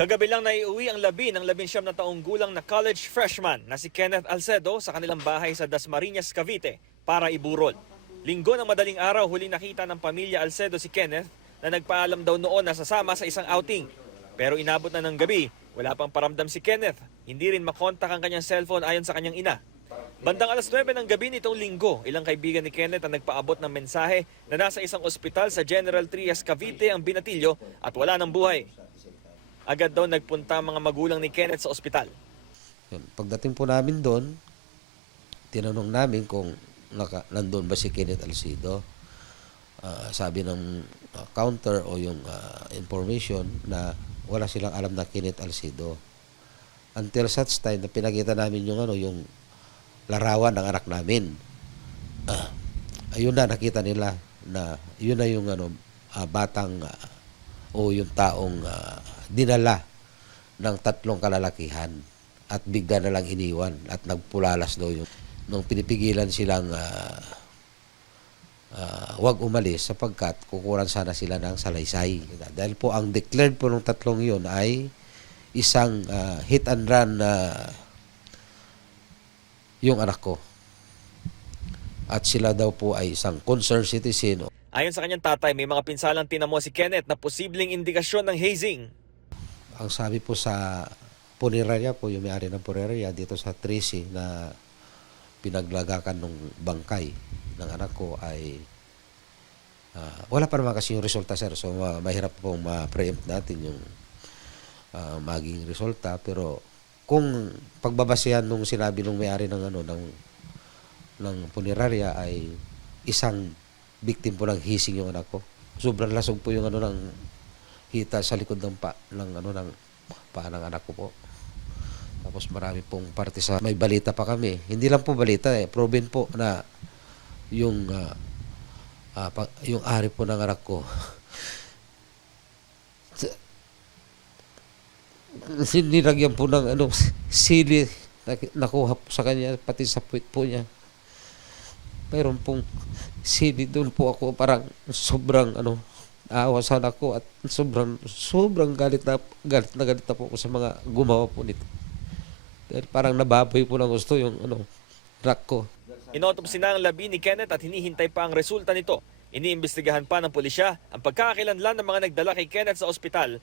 Kagabi lang naiuwi ang labi ng 19 na taong gulang na college freshman na si Kenneth Alcedo sa kanilang bahay sa Dasmariñas, Cavite para iburol. Linggo ng madaling araw huling nakita ng pamilya Alcedo si Kenneth na nagpaalam daw noon na sasama sa isang outing. Pero inabot na ng gabi, wala pang paramdam si Kenneth. Hindi rin makontak ang kanyang cellphone ayon sa kanyang ina. Bandang alas 9 ng gabi nitong linggo, ilang kaibigan ni Kenneth ang nagpaabot ng mensahe na nasa isang ospital sa General Trias, Cavite ang binatilyo at wala ng buhay. Agad daw nagpunta ang mga magulang ni Kenneth sa ospital. Pagdating po namin doon, tinanong namin kung nandun ba si Kenneth Alcedo. Sabi ng counter o yung information na wala silang alam na Kenneth Alcedo. Until such time na pinakita namin yung larawan ng anak namin. Ayun na nakita nila na yun na yung batang o yung taong dinala ng 3 kalalakihan at bigla na lang iniwan at nagpulalas daw yung nung pinipigilan silang wag umalis sapagkat kukuran sana sila ng salaysay. Dahil po ang declared po ng 3 yun ay isang hit and run yung anak ko. At sila daw po ay isang concerned citizen. Ayon sa kanyang tatay, may mga pinsalang tinamo si Kenneth na posibleng indikasyon ng hazing. Ang sabi po sa punerarya po, yung may-ari ng punerarya dito sa Tracy na pinaglagakan ng bangkay ng anak ko ay wala pa naman kasi yung resulta, sir. So mahirap pong ma-preempt natin yung maging resulta. Pero kung pagbabasehan nung sinabi nung may-ari ng punerarya ay isang victim po ng hising yung anak ko. Sobrang lasog po yung ng hita sa likod ng paa ng anak ko po. Tapos marami pong parte sa may balita pa kami. Hindi lang po balita proven po na yung ari po ng anak ko sinilagyan po ng sili nakuha po sa kanya pati sa puwit po niya. Mayroon pong sili doon po ako parang sobrang aawa sa anak ko at sobrang galit na po ako sa mga gumawa po nito. Dahil parang nababoy po ng gusto yung anak ko. Inotopsy na ang labi ni Kenneth at hinihintay pa ang resulta nito. Iniimbestigahan pa ng pulisya ang pagkakakilanlan ng mga nagdala kay Kenneth sa ospital